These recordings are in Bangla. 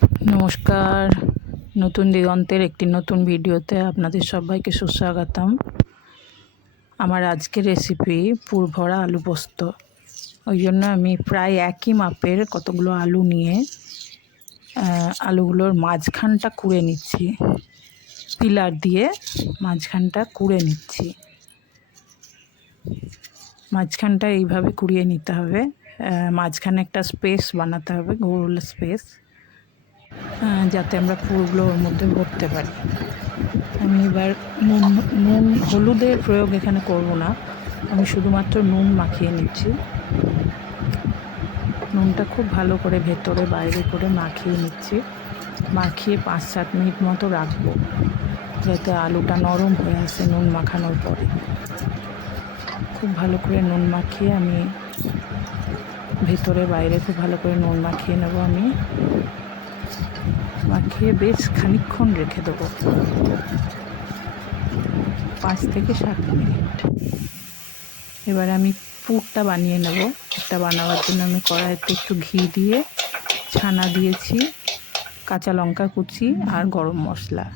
নমস্কার, নতুন দিগন্তের একটি নতুন ভিডিওতে আপনাদের সবাইকে সুস্বাগতম। আমার আজকের রেসিপি পুরভরা আলু পোস্ত। ওই জন্য আমি প্রায় একই মাপের কতগুলো আলু নিয়ে আলুগুলোর মাঝখানটা কুড়ে নিচ্ছি, পিলার দিয়ে মাঝখানটা কুড়ে নিচ্ছি। মাঝখানটা এইভাবে কুড়িয়ে নিতে হবে, মাঝখানে একটা স্পেস বানাতে হবে, গোল স্পেস, যাতে আমরা পুরগুলো ওর মধ্যে ভরতে পারি। আমি এবার নুন হলুদের প্রয়োগ এখানে করব না, আমি শুধুমাত্র নুন মাখিয়ে নিচ্ছি। নুনটা খুব ভালো করে ভেতরে বাইরে করে মাখিয়ে নিচ্ছি। মাখিয়ে 5-7 মিনিট মতো রাখবো, যাতে আলুটা নরম হয়ে আসে নুন মাখানোর পরে। খুব ভালো করে নুন মাখিয়ে আমি ভেতরে বাইরে খুব ভালো করে নুন মাখিয়ে নেব। আমি মাখিয়ে বেশ খানিকক্ষণ রেখে দেবো, 5 থেকে 7 মিনিট। এবার আমি পুরটা বানিয়ে নেব। পুরটা বানাবার জন্য আমি কড়াইতে একটু ঘি দিয়ে ছানা দিয়েছি, কাঁচা লঙ্কা কুচি আর গরম মশলা।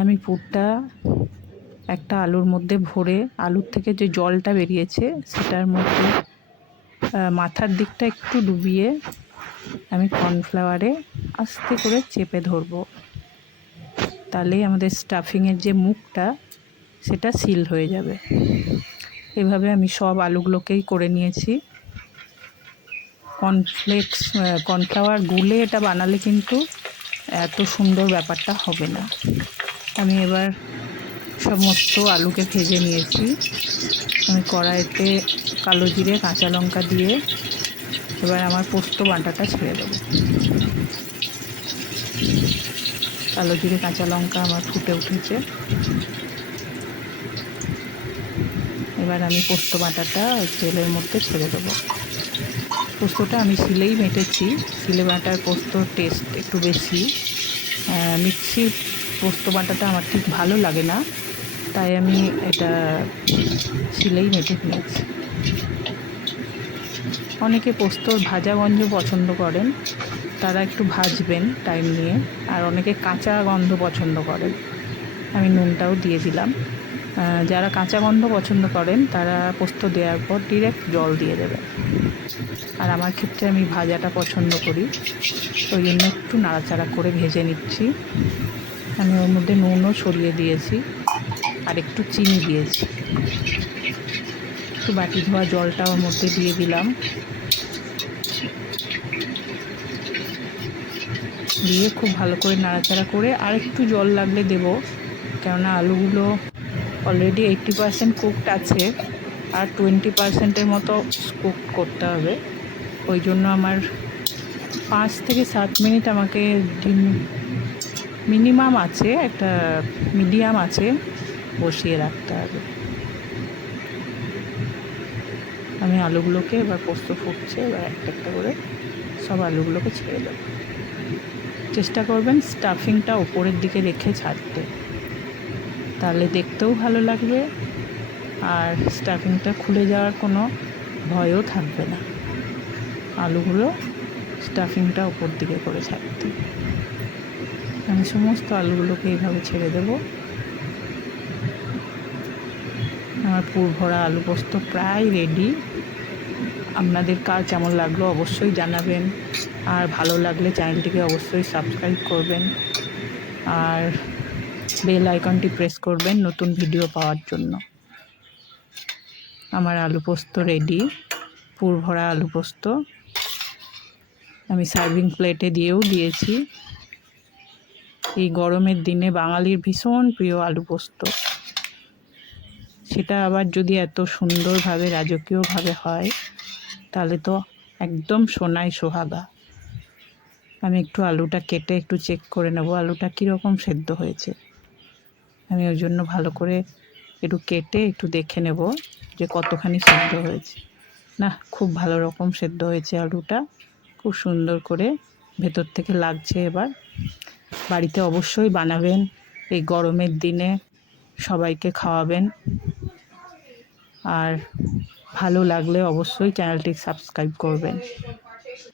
আমি পুরটা একটা আলুর মধ্যে ভরে, আলুর থেকে যে জলটা বেরিয়েছে সেটার মধ্যে মাথার দিকটা একটু ডুবিয়ে আমি কর্নফ্লাওয়ারে আস্তে করে চেপে ধরবো। তাহলেই আমাদের স্টাফিংয়ের যে মুখটা সেটা সিল হয়ে যাবে। এভাবে আমি সব আলুগুলোকেই করে নিয়েছি। কর্নফ্লাওয়ার গুলে এটা বানালে কিন্তু এত সুন্দর ব্যাপারটা হবে না। আমি এবার সমস্ত আলুকে ভেজে নিয়েছি। আমি কড়াইতে কালো জিরে কাঁচা লঙ্কা দিয়ে এবার আমার পোস্ত বাটাটা ছেড়ে দেবো। কালো জিরে কাঁচা লঙ্কা আমার ফুটে উঠেছে। এবার আমি পোস্ত বাটাটা তেলের মধ্যে ছেড়ে দেবো। পোস্তটা আমি শিলেই বেটেছি। শিলে বাটার পোস্তর টেস্ট একটু বেশি। মিক্সির পোস্ত বাটাটা আমার ঠিক ভালো লাগে না, তাই আমি এটা শিলেই বেটে নিয়েছি। অনেকে পোস্তর ভাজা গন্ধ পছন্দ করেন, তারা একটু ভাজবেন টাইম নিয়ে, আর অনেকে কাঁচা গন্ধ পছন্দ করেন। আমি নুনটাও দিয়ে দিলাম। যারা কাঁচা গন্ধ পছন্দ করেন তারা পোস্ত দেওয়ার পর ডিরেক্ট জল দিয়ে দেবেন। আর আমার ক্ষেত্রে আমি ভাজাটা পছন্দ করি, ওই জন্য একটু নাড়াচাড়া করে ভেজে নিচ্ছি। আমি ওর মধ্যে নুনও ছড়িয়ে দিয়েছি আর একটু চিনি দিয়েছি। একটু বাটি ধোয়া জলটা ওর মধ্যে দিয়ে দিলাম। দিয়ে খুব ভালো করে নাড়াচাড়া করে আর একটু জল লাগলে দেব, কেননা আলুগুলো অলরেডি 80% কুকড আছে, আর 20%-এর মতো কুক করতে হবে। ওই জন্য আমার 5 থেকে 7 মিনিট আমাকে মিনিমাম আছে, একটা মিডিয়াম আছে বসিয়ে রাখতে হবে। আমি আলুগুলোকে এবার পোস্ত ফুটছে, এবার একটা একটা করে সব আলুগুলোকে ছেড়ে দেবো। চেষ্টা করবেন স্টাফিংটা ওপরের দিকে রেখে ছাড়তে, তাহলে দেখতেও ভালো লাগবে আর স্টাফিংটা খুলে যাওয়ার কোনো ভয়ও থাকবে না। আলুগুলো স্টাফিংটা ওপর দিকে করে ছাড়তে। আমি সমস্ত আলুগুলোকে এইভাবে ছেড়ে দেব। আমার পুরভরা আলু পোস্ত প্রায় রেডি। আপনাদের কাজ কেমন লাগলো অবশ্যই জানাবেন, আর ভালো লাগলে চ্যানেলটিকে অবশ্যই সাবস্ক্রাইব করবেন আর বেল আইকনটি প্রেস করবেন নতুন ভিডিও পাওয়ার জন্য। আমার আলু পোস্ত রেডি, পুরভরা আলু পোস্ত। আমি সার্ভিং প্লেটে দিয়েও দিয়েছি। এই গরমের দিনে বাঙালির ভীষণ প্রিয় আলু পোস্ত, সেটা আবার যদি এত সুন্দরভাবে রাজকীয়ভাবে হয় তাহলে তো একদম সোনায় সোহাগা। আমি একটু আলুটা কেটে একটু চেক করে নেব আলুটা কীরকম সেদ্ধ হয়েছে। আমি ওই জন্য ভালো করে একটু কেটে একটু দেখে নেব যে কতখানি সেদ্ধ হয়েছে। না, খুব ভালো রকম সেদ্ধ হয়েছে আলুটা, খুব সুন্দর করে ভেতর থেকে লাগছে। এবার বাড়িতে অবশ্যই বানাবেন, এই গরমের দিনে সবাইকে খাওয়াবেন, আর ভালো লাগলে অবশ্যই চ্যানেলটি সাবস্ক্রাইব করবেন।